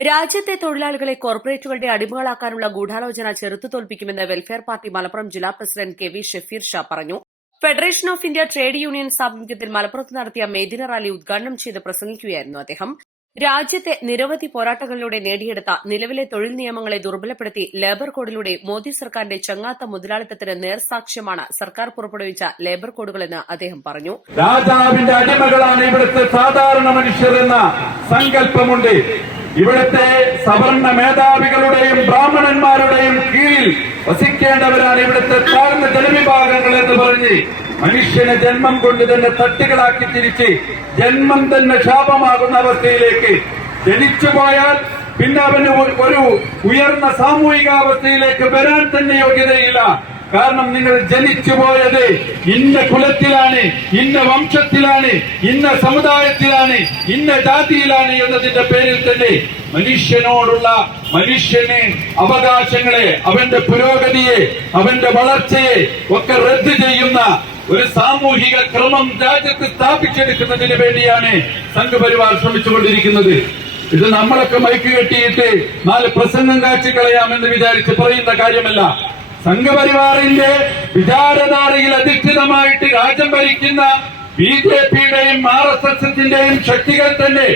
രാജ്യത്തെ തൊഴിലാളികളെ കോർപ്പറേറ്റുകളുടെ അടിമകളാക്കാനുള്ള ഗൂഢാലോചന ചെറുത്തുതോൽപ്പിക്കുമെന്ന് വെൽഫെയർ പാർട്ടി മലപ്പുറം ജില്ലാ president K V Shafeer Shah പറഞ്ഞു. Federation of India trade unions ആഭിമുഖ്യത്തിൽ മലപ്പുറത്ത് നടത്തിയ മെയ്ദിന റാലി ഉദ്ഘാടനം ചെയ്ത് പ്രസംഗിക്കുകയായിരുന്നു അദ്ദേഹം. രാജ്യത്തെ നിരവധി പോരാട്ടങ്ങളിലൂടെ നേടിയെടുത്ത നിലവിലെ തൊഴിൽ നിയമങ്ങളെ ദുർബലപ്പെടുത്തി ലേബർ കോഡിലൂടെ മോദി സർക്കാരിന്റെ ചങ്ങാത്ത മുതലാളിത്തത്തിന് നേർസാക്ഷ്യമാണ് സർക്കാർ പുറപ്പെടുവിച്ച ലേബർ കോഡുകളെന്ന് അദ്ദേഹം പറഞ്ഞു. രാജാവിന്റെ അടിമകളാണ് ഇവിടുത്തെ സാധാരണ മനുഷ്യരെന്ന സങ്കല്പമുണ്ട്. ഇവിടുത്തെ സവർണ മേധാവികളുടെയും ബ്രാഹ്മണന്മാരുടെയും കീഴിൽ വസിക്കേണ്ടവരാണ് ഇവിടുത്തെ താഴ്ന്ന ജനവിഭാഗങ്ങൾ എന്ന് പറഞ്ഞ് മനുഷ്യനെ ജന്മം കൊണ്ട് തന്നെ തട്ടുകളാക്കി തിരിച്ച് ജന്മം തന്നെ ശാപമാകുന്ന അവസ്ഥയിലേക്ക് ജനിച്ചുപോയാൽ പിന്നെ അവന് ഒരു ഉയർന്ന സാമൂഹികാവസ്ഥയിലേക്ക് വരാൻ തന്നെ യോഗ്യതയില്ല. കാരണം നിങ്ങൾ ജനിച്ചുപോയത് ഇന്ന കുലത്തിലാണ്, ഇന്ന വംശത്തിലാണ്, ഇന്ന സമുദായത്തിലാണ്, ഇന്ന ജാതിയിലാണ് എന്നതിന്റെ പേരിൽ തന്നെ മനുഷ്യന് അവകാശങ്ങളെ, അവന്റെ പുരോഗതിയെ, അവന്റെ വളർച്ചയെ ഒക്കെ റദ്ദ് ചെയ്യുന്ന ഒരു സാമൂഹിക ക്രമം രാജ്യത്ത് സ്ഥാപിച്ചെടുക്കുന്നതിന് വേണ്ടിയാണ് സംഘപരിവാർ ശ്രമിച്ചുകൊണ്ടിരിക്കുന്നത്. ഇത് നമ്മളൊക്കെ മൈക്ക് കെട്ടിയിട്ട് 4 പ്രസംഗം കാച്ചിക്കളയാമെന്ന് വിചാരിച്ച് പറയുന്ന കാര്യമല്ല. സംഘപരിവാറിന്റെ വിചാരധാരയിൽ അധിഷ്ഠിതമായിട്ട് രാജ്യം ഭരിക്കുന്ന BJPയുടെയും RSSന്റെയും ശക്തികൾ തന്നെ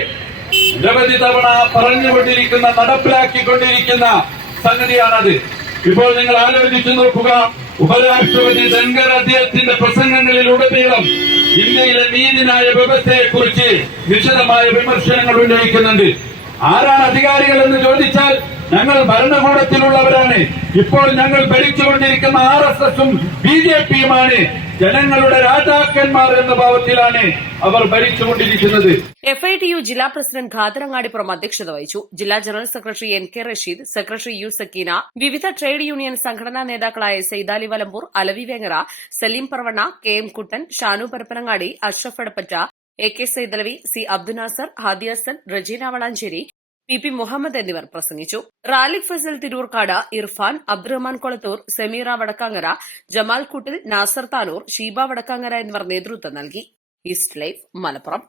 നിരവധി തവണ പറഞ്ഞുകൊണ്ടിരിക്കുന്ന, നടപ്പിലാക്കിക്കൊണ്ടിരിക്കുന്ന സംഗതിയാണത്. ഇപ്പോൾ നിങ്ങൾ ആലോചിച്ചു നോക്കുക, ഉപരാഷ്ട്രപതി ധൻഖർ അദ്ദേഹത്തിന്റെ പ്രസംഗങ്ങളിലുടനീളം ഇന്ത്യയിലെ നീതിന്യായ വ്യവസ്ഥയെക്കുറിച്ച് വിശദമായ വിമർശനങ്ങൾ ഉന്നയിക്കുന്നുണ്ട്. ആരാണ് അധികാരികൾ എന്ന് ചോദിച്ചാൽ ഞങ്ങൾ ഭരണകൂടത്തിലുള്ളവരാണ്. ഇപ്പോൾ ഞങ്ങൾ ഭരിച്ചുകൊണ്ടിരിക്കുന്ന RSSും BJPയുമാണ് ജനങ്ങളുടെ രാജാക്കന്മാർ എന്ന ഭാവത്തിലാണ് അവർ ഭരിച്ചുകൊണ്ടിരിക്കുന്നത്. FITU ജില്ലാ പ്രസിഡന്റ് ഖാദറങ്ങാടിപ്പുറം അധ്യക്ഷത വഹിച്ചു. ജില്ലാ general secretary NK Rasheed, secretary U Sakeena, വിവിധ ട്രേഡ് യൂണിയൻ സംഘടനാ നേതാക്കളായ സൈദാലി വലമ്പൂർ, അലവി വേങ്ങര, സലീം പറവണ്ണ, KM കുട്ടൻ, Shanu Parappanangadi, Ashraf Edappatta, AK Saidalavi, C Abdunasar, Hadi Hasan, Regina Valanchery, PP Muhammad എന്നിവർ പ്രസംഗിച്ചു. റാലിക് ഫസൽ തിരൂർക്കാട്, ഇർഫാൻ, അബ്ദുറഹ്മാൻ കൊളത്തൂർ, സമീറ വടക്കാങ്ങര, ജമാൽ കൂട്ടിൽ, നാസർ താനൂർ, ഷീബ വടക്കാങ്ങര എന്നിവർ നേതൃത്വം നൽകി. East live Malappuram.